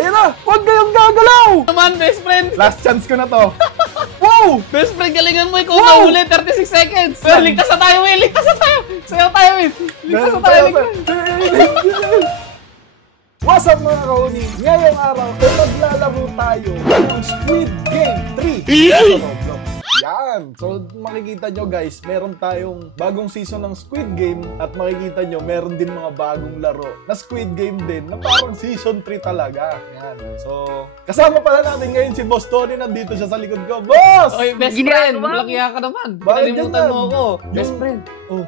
Ayan na! Huwag kayong gagalaw! Naman, best friend! Last chance ko na to. Wow! Best friend, galingan mo ikaw na huli, 36 seconds! Well, ligtas na tayo, Will! Ligtas na tayo! Sayaw tayo, Will! Ligtas na tayo, What's up mga kauni? Ngayong araw, maglalaro tayo ng Squid Game 3 sa Roblox. Yan! So makikita nyo guys, meron tayong bagong season ng Squid Game at makikita nyo, meron din mga bagong laro na Squid Game din na parang season 3 talaga. Yan. So, kasama pala natin ngayon si Boss Tony, nandito siya sa likod ko. Boss! Oy, best friend! Malakiya ka naman! Pinalimutan mo ako! Best friend! Oh.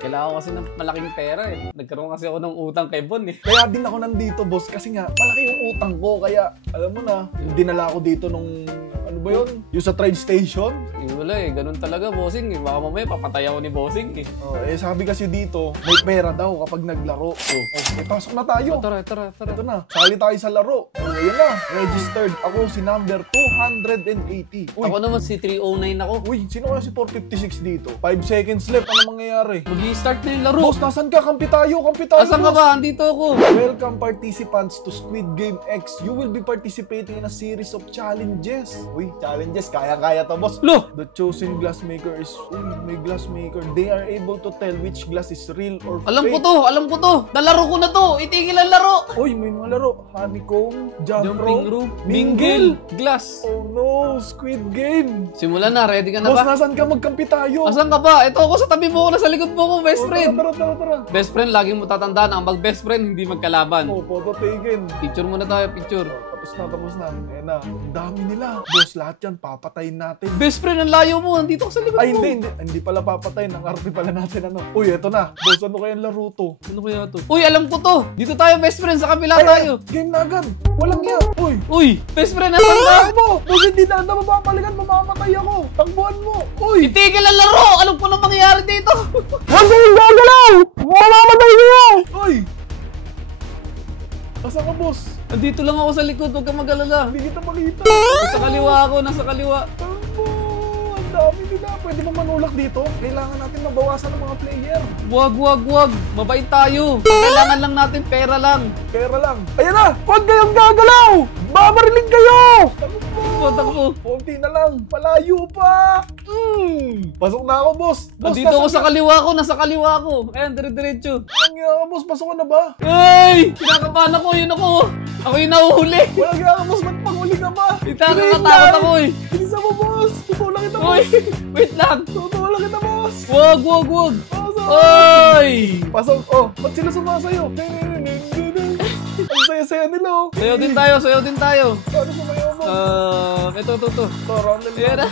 Kailangan ko kasi ng malaking pera eh. Nagkaroon kasi ako ng utang kay Bon eh. Kaya din ako nandito, boss, kasi nga, malaki yung utang ko. Kaya, alam mo na, yung dinala ko dito nung, ano ba yun? Yung sa train station. Eh, wala eh. Ganun talaga, bossing eh. Baka mamaya papatay ako ni bossing eh. Sabi kasi dito, may pera daw kapag naglaro. Pasok na tayo. Tara. Ito na, sali tayo sa laro. Ayan na, registered. Ako si number 280. Uy, Ako naman si 309 ako. uy, sino kaya si 456 dito? 5 seconds left, ano mangyayari? Mag-i-start na yung laro. Boss, nasan ka? Kampi tayo, Asan ka boss. ba? Andito ako. Welcome participants to Squid Game X. You will be participating in a series of challenges. Uy, challenges. Kaya-kaya to, boss. Lo! The chosen glassmaker is... Uy, may glassmaker. They are able to tell which glass is real or Alam fake. ko to. Nalaro ko na to. Itigil ang laro. Uy, may mga laro. Honeycomb, Jumping room, mingle. glass. Oh no, Squid Game. Simulan na. Ready ka na Boss, ba? nasan ka? Magkampi tayo. Asan ka ba? Ito ako sa tabi mo. Nasa likod mo ko, best friend. Tara. Best friend, laging mo tatandaan, ang mag-best friend, hindi magkalaban. Photo taken. Picture muna tayo, picture. Tapos na. Ayan na. Ang dami nila. Boss, lahat yan papatayin natin. Best friend, ang layo mo. Andito ako sa likod Ay, mo. hindi pala papatayin. Ang arte pala natin ano. Uy, eto na. Boss, ano kayang laro to? Ano kaya to? Uy, alam ko to. Dito tayo, best friend. Sa kabila Ay, tayo. game na agad. Walang iya. Uy. Uy, best friend, nasan ka? Takbo mo! Boss, hindi na mapapalikan. Mamamatay ako. Takbuhan mo. Uy. Itigil ang laro. Alam ko na mangyayari dito. Huwag kayong gagalaw! Mamamatay niyo! Uy. Asa ka, boss? Andito lang ako sa likod. Huwag kang mag-alala. Hindi kita makita. Nasa kaliwa ako. Nasa kaliwa. Takbo. Ang dami nila. Pwede ba manulak dito? Kailangan natin mabawasan ng mga player. Wag. Mabait tayo. Kailangan lang natin pera lang. Pera lang. Ayan na! Huwag kayong gagalaw! Babariling kayo! Takbo. Konti na lang. Palayo pa. Pasok na ako, boss. Andito ako sa kaliwa ko. Nasa kaliwa ko. Ayan, dire-diretso. Ang nga ka, boss. Pasok ka na ba? Ay! Kinakabahan ako. Yun ako. Ako yung nahuhuli. Walang nga ka, boss. Ba't panghuli ka ba? Nakakatakot ako eh. Bilisan mo, boss. Totoo lang kita, Uy! boss. Wait lang. Totoo lang kita, boss. Wag. Pasok. Oy! Pasok. Oh, ba't sila sumasayo? Ang saya-saya nila, oh. Sayo din tayo. Paano sumayaw mo? Ito. Tara, ang Yan na.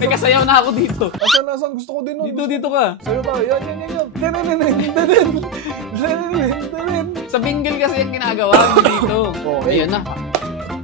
May kasayaw na ako dito. Asan? Gusto ko din, oh. Dito ka. Sayo tayo. Yan. Sa bingle kasi yung ginagawa. Dito. Okay. Ayan na.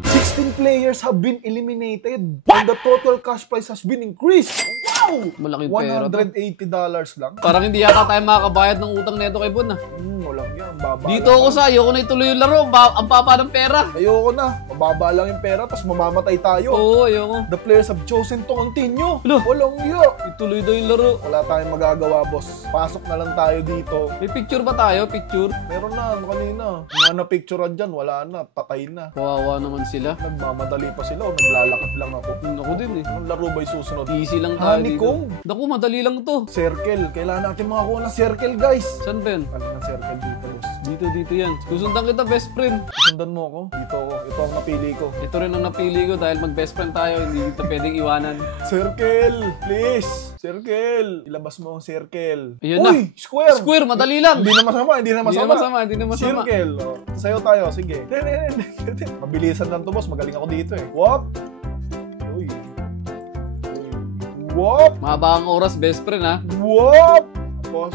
16 players have been eliminated. And the total cash prize has been increased. Wow! Malaking pera to. $180 lang. Parang hindi yata tayo makakabayad ng utang nito kay Bon ah. Walang yan. Baba Dito lang. ako sa ayoko na ituloy yung laro. Ang papa ng pera. Ayoko na. Mababa lang yung pera, tapos mamamatay tayo. Oo, ayoko. The players have chosen to continue. Lo. Walang iya. Ituloy daw yung laro. Wala tayong magagawa, boss. Pasok na lang tayo dito. May picture ba tayo? Picture? Meron na, kanina. Mga na-picturean dyan, wala na. Patay na. Kawawa naman sila. Nagmamadali pa sila o naglalakad lang ako. Ako din eh. Ang laro ba'y susunod? Easy lang tayo dito. Honeycomb. Naku, madali lang to. Circle. Kailangan natin makakuha ng circle, guys. Saan ba yan? Ano ng circle dito, boss? Dito yan. Susundan kita, best friend. Sundan mo ako. Dito ako. Ito ang napili ko. Ito rin ang napili ko dahil mag-best friend tayo. Hindi kita pwedeng iwanan. Circle. Please. Circle. Ilabas mo ang circle. Ayun na. Uy! Square. Square, madali lang. Hindi na masama. Hindi na masama. Circle. Oh. Sayo tayo. Sige. Mabilisan lang to, boss. Magaling ako dito eh. Wop. Uy. Wop. Mahaba ang oras, best friend ha. Wop. Tapos.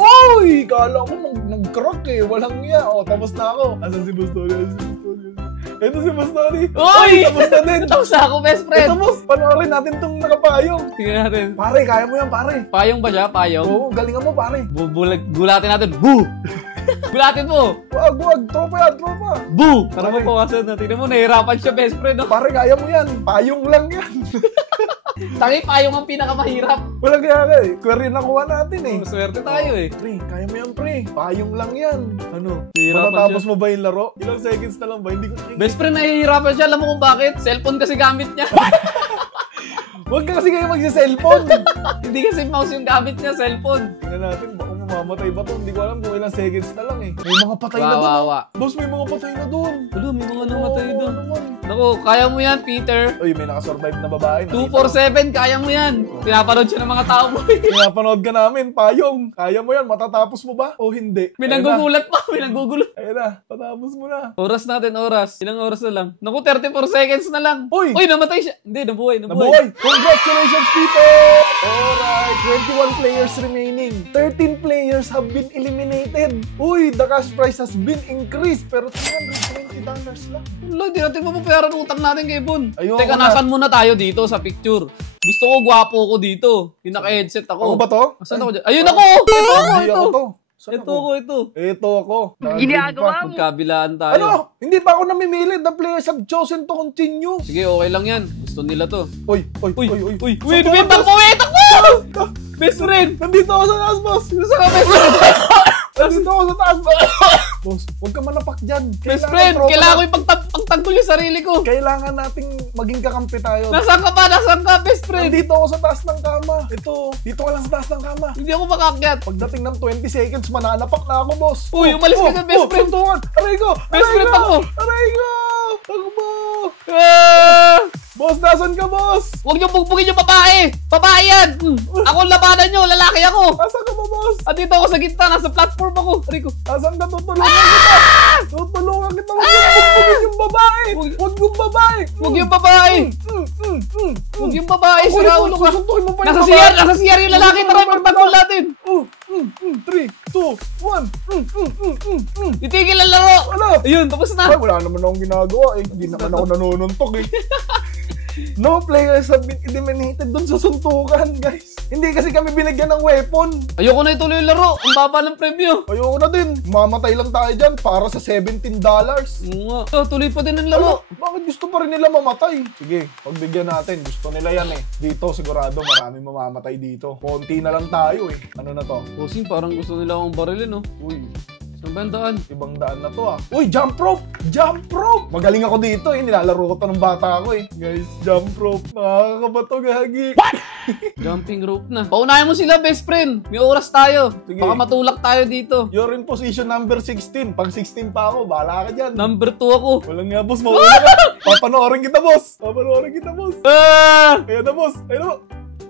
Uy! Kala ko nag-crack eh. Walang iya. O, tapos na ako. Asan si Bastoni? Ito si Bastoni. Uy! Tapos na din. Tapos na ako, best friend. Ito, boss. Panoorin natin itong nakapayong. Tingnan natin. Pare, kaya mo yan, pare. Payong ba siya? Payong? Oo, galingan mo, pare. Gulatin natin. Boo! Gulatin mo. Wag. Tropa yan, tropa. Boo! Para Pare. mapawasan na. Tingnan mo, nahirapan siya, best friend. No? Pare, kaya mo yan. Payong lang yan. Tangi, payong ang pinakamahirap. Walang kaya ka eh. Query nakuha natin eh. Swerte tayo eh. Pre, kaya mo yan, pre. Payong lang yan. Ano? Hirapan Matatapos siya. mo ba yung laro? Ilang seconds na lang ba? Hindi ko Best friend, nahihirapan siya. Alam mo kung bakit? Cellphone kasi gamit niya. Huwag ka kasi kayo magsa-cellphone. Hindi kasi mouse yung gamit niya, cellphone. Tingnan natin, baka mamamatay ba to? Hindi ko alam kung ilang seconds na lang eh. May mga patay na doon. Wawa. Boss, may mga patay na doon. Ano, may mga namatay Oo, doon. naman. Naku, kaya mo yan, Peter. Uy, may nakasurvive na babae. 247, kaya mo yan. Pinapanood siya ng mga tao mo. Pinapanood ka namin, payong. Kaya mo yan, matatapos mo ba? O hindi? May Ayun na. nanggugulat pa, may nanggugulat. Ayun na, patapos mo na. Oras natin, oras. Ilang oras na lang? Naku, 34 seconds na lang. Uy! Uy, namatay siya. Hindi, nabuhay. Nabuhay! Congratulations, people! Alright, 21 players remaining. 13 players have been eliminated. Uy, the cash prize has been increased. Pero $320 lang. Wala, di natin mapapayaran utang natin kay Bon. Ayoko Teka, na. nasan muna tayo dito sa picture? Gusto ko, gwapo ko dito. Yung naka-headset Ako ako. ba to? Asan ako dyan? Ayun ako! Ito ako, Hindi ito. ako to. Saan Ito ako, ito. Ito ako. Ginagawa mo. Magkabilaan tayo. Ano? Hindi pa ako namimili. The players have chosen to continue. Sige, okay lang yan. Gusto nila to. Uy, uy, Uy, uy, uy. uy, Saan wait, ka, takbo, boss? wait, takbo! Best friend! Nandito ako sa taas, boss. Gusto ka, best friend? Nandito ako sa taas, boss. Boss, huwag ka manapak dyan. Best friend, tropa kailangan ko na- ipagtanggol yung sarili ko. Kailangan nating maging kakampi tayo. Nasaan ka ba? Nasaan ka, best friend? Nandito ako sa taas ng kama. Ito, dito ka lang sa taas ng kama. Hindi ako makakyat. Pagdating ng 20 seconds, mananapak na ako, boss. Uy, umalis ka dyan, best friend. Tuntungan. Aray ko! Best Aray friend ko! ako. Aray ko! Takbo! Ah! Boss, nasan ka, boss? Huwag niyo bugbugin yung babae! Babae yan! Ako ang labanan niyo, lalaki ako! Nasaan ka ba, boss? Andito ako sa gitna, nasa platform ako. Aray ko. Nasaan ka? Tutulungan kita! Tutulungan kita! Huwag yung bugbugin yung babae! Huwag yung babae! Huwag yung babae! Huwag yung babae, si Raulo ka. Susuntukin mo pa Nasa yung CR, nasa CR yung lalaki. Tara, ipagtanggol natin. 3, 2, 1. Itigil ang laro. Ano? Ayun, tapos na. Ay, wala naman akong ginagawa eh. Hindi naman ako nanununtok eh. No players have been eliminated dun sa suntukan, guys. Hindi kasi kami binigyan ng weapon. Ayoko na ituloy yung laro. Ang baba ng premyo. Ayoko na din. Mamatay lang tayo dyan para sa $17. Oo nga. Tuloy pa din ang laro. Bakit gusto pa rin nila mamatay? Sige, pagbigyan natin. Gusto nila yan eh. Dito sigurado marami mamamatay dito. Konti na lang tayo eh. Ano na to? Bossing, parang gusto nila akong barilin, no? Uy, Saan ba ang daan? ibang daan na to ah. Uy, jump rope! Jump rope! Magaling ako dito eh. Nilalaro ko to ng bata ako eh. Guys, jump rope. Nakakabato, gagi. Jumping rope na. Paunahin mo sila, best friend. May oras tayo. Sige. Baka matulak tayo dito. You're in position number 16. Pang 16 pa ako. Bahala ka dyan. Number 2 ako. Walang nga, boss. Mauna ka. Papanoorin kita, boss. Papanoorin kita, boss. Ah! Ayan na, boss. Ayan na.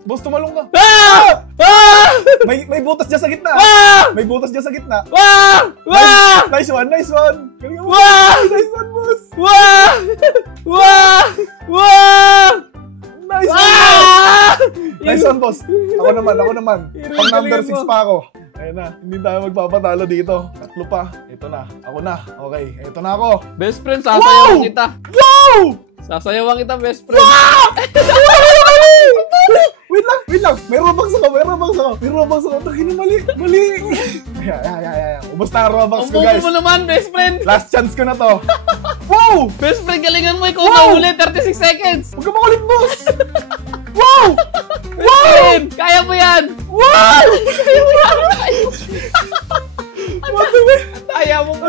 Boss, tumalong ka. Ah! Ah! May butas dyan sa gitna. Ah! May butas dyan sa gitna. Ah! Ah! Nice one, nice one. Galing mo. Wah! Nice one, boss. Wah! Wah! Wah! Nice one. Ah! Nice one, boss. Ako naman. Yung Pang number galing 6 mo. pa ako. Ayun na, hindi tayo magpapatalo dito. Tatlo pa. Ito na. Ako na. Okay, ito na ako. Best friend, sasayawan Wow! kita. Wow! Sasayawan kita, best friend. Wait lang. May Robux ako. Takin na mali. Ayan. Ubus na ang Robux Ang ko, bobo guys. mo naman, best friend. Last chance ko na to. Wow! Best friend, galingan mo. Ikaw Wow! na huli, 36 seconds. Huwag ka makulit, boss! Wow! Best friend, kaya mo yan. Wow! Kaya mo yan. What the way? Kaya mo mo.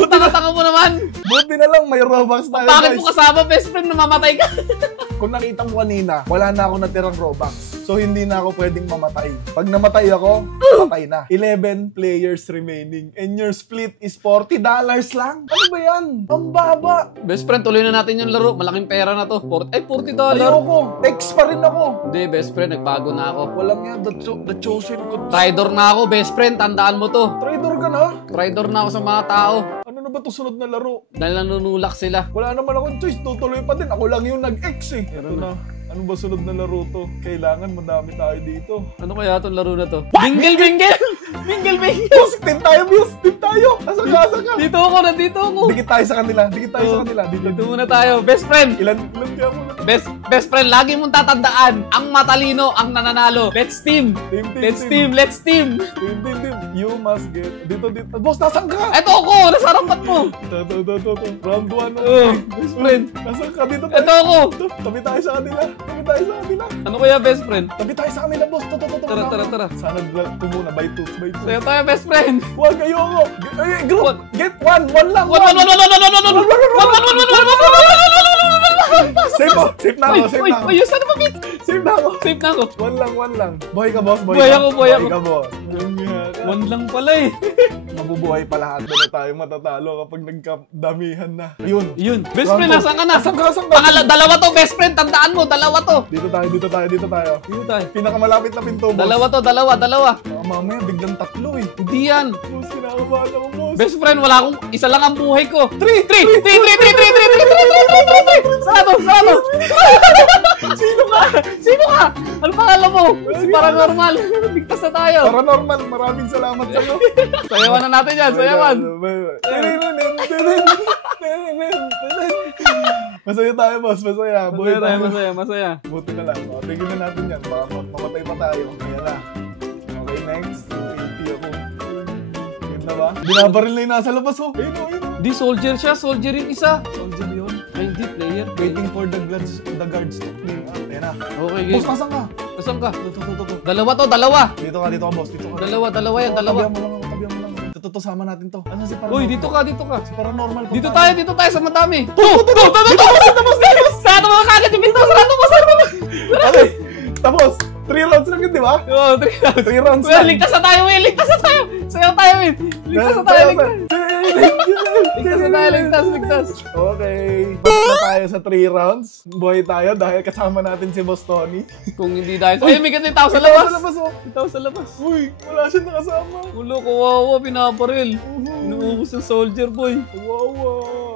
Tanga-tanga mo naman. Buti na lang, may Robux tayo, Bakit guys. mo kasama, best friend, namamatay ka? Kung nakita mo kanina, wala na ako natirang Robux. So, hindi na ako pwedeng mamatay. Pag namatay ako, patay na. 11 players remaining. And your split is $40 lang. Ano ba yan? Ang baba. Best friend, tuloy na natin yung laro. Malaking pera na to. $40. Ayoko. X pa rin ako. Hindi, best friend, nagbago na ako. Walang yan. The chosen ko. Traitor na ako, best friend. Tandaan mo to. Traitor ka na? Traitor na ako sa mga tao. Ano na ba to sunod na laro? Dahil nanunulak sila. Wala naman akong choice. Tutuloy pa din. Ako lang yung nag-X eh. Ito na. Ano ba sunod na laro to? Kailangan madami tayo dito. Ano kaya itong laro na to? Bingle, bingle! Bingle, bingle! Boss, team tayo, boss! Team tayo! Asa ka? Dito ako, nandito ako. Dikit tayo sa kanila. Dito muna tayo. Best friend! Ilan kaya muna? Best friend, lagi mong tatandaan. Ang matalino, ang nananalo. Let's team! Let's team! Team. You must get... Dito. Boss, nasan ka? Eto ako! Nasa harapan mo! Ito. Round 1. Best friend! Nasan ka? Dito tayo. Eto ako! Tabi tayo sa kanila. Tabi tayo sa kabila. Ano kaya, best friend? Tabi tayo sa kabila, boss. Tara, tara, tara. Sana tumuna. By two. Sayo tayo, best friend. Huwag, ayoko. Group, get one. One lang. One. Safe ako. Safe na ako. Uy, saan na mabit? Safe na ako. Safe na ako. One lang. Buhay ka, boss. Buhay ako. Buhay ka, boss. One lang pala eh. Mabubuhay pa lahat. Doon na tayo matatalo kapag nagkadamihan na. Yun. Best friend, nasaan ka na? Asan ka? Dalawa to, best friend. Tandaan mo, dalawa to. Dito tayo. Pinakamalapit na pinto, boss. Dalawa. Mamaya, biglang tatlo eh. Hindi yan. Boss, kinakabahan ako, boss. Best friend, wala akong, isa lang ang buhay ko. 3. Saan? Sino ka? Ano pangalan mo? Si Paranormal. Ligtas na tayo. Paranormal, maraming salamat sa'yo. Sayawan na natin yan, sayawan. Masaya tayo, boss. Masaya. Buhay tayo. Masaya. Buti na lang. Tignan na natin yan. Baka mamatay pa tayo. Ayan na. Okay, next. 80 ako. Yun na ba? Binabaril na yung nasa labas, oh. Ayun. Di soldier siya, soldier yung isa. Soldier yun. Ay, hindi, player. Waiting for the guards to clean up. Ayan na. Okay, Boss, game. nasan ka? Nasaan ka? Ito. Dalawa. Dito ka, boss. Dito ka. Dalawa yan. Tabihan mo lang. Ito, sama natin to. Ano si Paranormal? Uy, dito ka. Si Paranormal. Dito tayo sa madami. Sarado mo kagad yung pinto. Sarado mo. Okay. Tapos, 3 rounds lang yun, di ba? Oo, 3 rounds. 3 rounds Well, ligtas na tayo. Sayaw tayo, Will. Ligtas na tayo. Ligtas. Okay. Basta na tayo sa 3 rounds. Buhay tayo dahil kasama natin si Boss Tony. Kung hindi dahil. Ay, may ganito tao sa labas. Tao sa labas. Uy, wala siya nakasama. Ulo, kawawa, pinaparil. Inuubos ng soldier boy. Kawawa.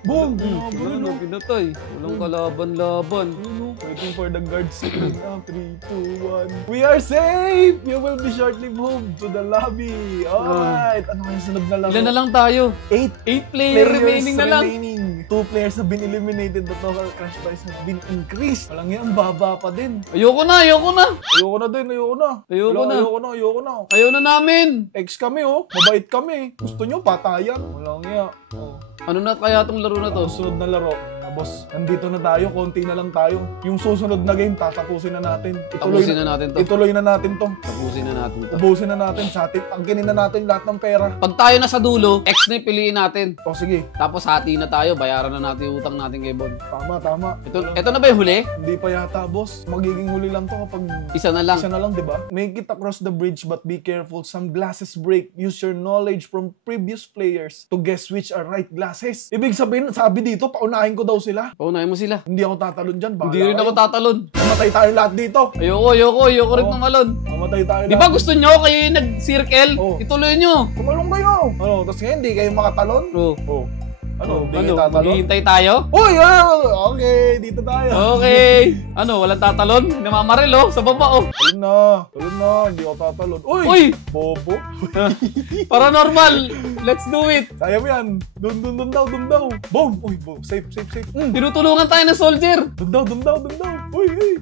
Boom! Wala, pinatay. Walang kalaban-laban. Waiting for the guards to clean up. 3, 2, 1. We are safe! You will be shortly moved to the lobby. Alright. Ano kaya sunod na lang? Ilan na lang tayo? 8 player remaining na lang. 2 players have been eliminated. The total crash price has been increased. Walang yan, baba pa din. Ayoko na. Ayoko na. Ayaw na namin. Ex kami, oh. Mabait kami. Gusto nyo, patayan. Walang yan. Oh. Ano na kaya tong laro na to? Susunod na laro. Boss, nandito na tayo, konti na lang tayo. Yung susunod na game, tatapusin na natin. Tapusin na natin to. Ituloy na natin to. Tapusin na natin to. Ubusin na natin sa atin. Angkinin na natin lahat ng pera. Pag tayo na sa dulo, X na yung piliin natin. O sige. Tapos hati na tayo, bayaran na natin yung utang natin kay Bon. Tama. Ito na ba yung huli? Hindi pa yata, boss. Magiging huli lang to kapag Isa na lang. Isa na lang, di ba? Make it across the bridge but be careful. Some glasses break. Use your knowledge from previous players to guess which are right glasses. Ibig sabihin, sabi dito, paunahin ko daw sila. Paunahin mo sila. Hindi ako tatalon dyan. Hindi rin ako tatalon. Mamatay tayo lahat dito. Ayoko rin tumalon. Mamatay tayo lahat. Di ba gusto nyo kayo yung nag-circle? Oh. Ituloy nyo. Tumalong kayo. Ano, tapos ngayon, hindi kayo makatalon? Oh. Ano, hindi kayo tatalon? Maghihintay tayo? Uy, okay, dito tayo. Okay. Ano, walang tatalon? Namamaril sa baba Talon na, hindi ako tatalon. Uy! Bobo. Paranormal. Let's do it. Kaya mo yan. Dun daw. Boom. Uy, boom. Safe. Tinutulungan tayo ng soldier. Dun daw. Uy.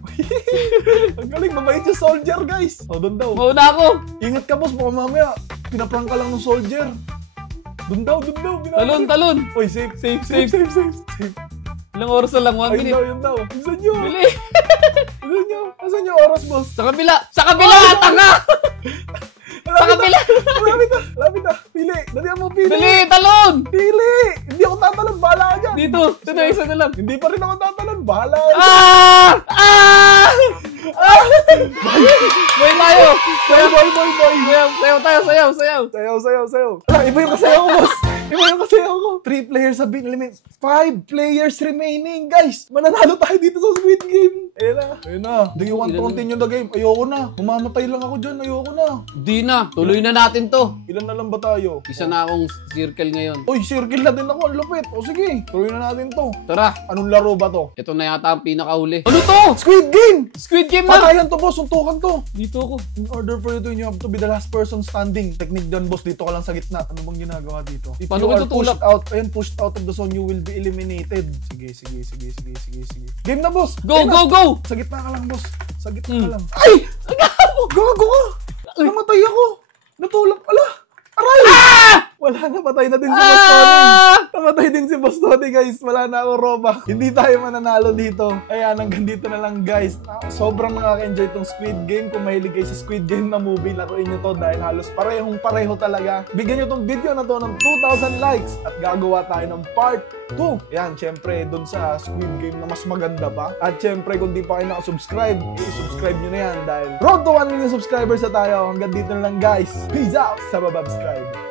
Ang galing, mabait yung soldier, guys. Dun daw. Mauna ako. Ingat ka, boss. Baka mamaya, pinaprank ka lang ng soldier. Dun daw. Talon. Uy, safe. Ilang oras na lang? 1 minute. Yun daw. Isan nyo. Bili. Asan nyo oras, boss? Sa kabila, tanga! Sa kabila. Lapit na. Pili. Dali mo, pili. Dali, talon! Pili. Hindi ako tatalon. Bahala ka dyan. Dito, isa na lang. Hindi pa rin ako tatalon. Bahala ka dyan. Boy tayo! Boy. Sayaw. Iba yung kasayaw ko, boss. 3 players have been eliminated. 5 players remaining, guys. Mananalo tayo dito sa Squid Game. Ayun na. Do you want to continue the game? Ayoko na. Mamamatay lang ako dyan. Ayoko na. Di na. Tuloy na natin to. Ilan na lang ba tayo? Isa na akong circle ngayon. Uy, circle na din ako. Ang lupit. O sige, tuloy na natin to. Tara. Anong laro ba to? Ito na yata ang pinakahuli. Ano to? Squid Game! Squid Game na! Patayan to, boss. Suntukan to. Dito ako. In order for you to win, you have to be the last person standing. Technique dyan, boss. Dito ka lang sa gitna. Ano bang ginagawa dito? If Paano you ko are tutulak? pushed out of the zone, you will be eliminated. Sige. Game na, boss. Go! Sa gitna ka lang, boss. Sa gitna ka lang. Ay! Ang gago! Gago ka! Namatay ako! Natulak. Ala! Aray! Wala na, patay na din si Boss Tony. Namatay din si Boss Tony, guys. Wala na ako Robux. Hindi tayo mananalo dito. Ayan, hanggang dito na lang, guys. Sobrang nakaka-enjoy itong Squid Game. Kung mahilig kayo sa Squid Game na movie, laruin nyo to dahil halos parehong-pareho talaga. Bigyan nyo tong video na to ng 2,000 likes at gagawa tayo ng part 2. Yan, syempre, dun sa Squid Game na mas maganda pa. At syempre, kung di pa kayo nakasubscribe, i-subscribe nyo na yan dahil road to 1 million subscribers na tayo. Hanggang dito na lang, guys. Peace out sa bababscribe.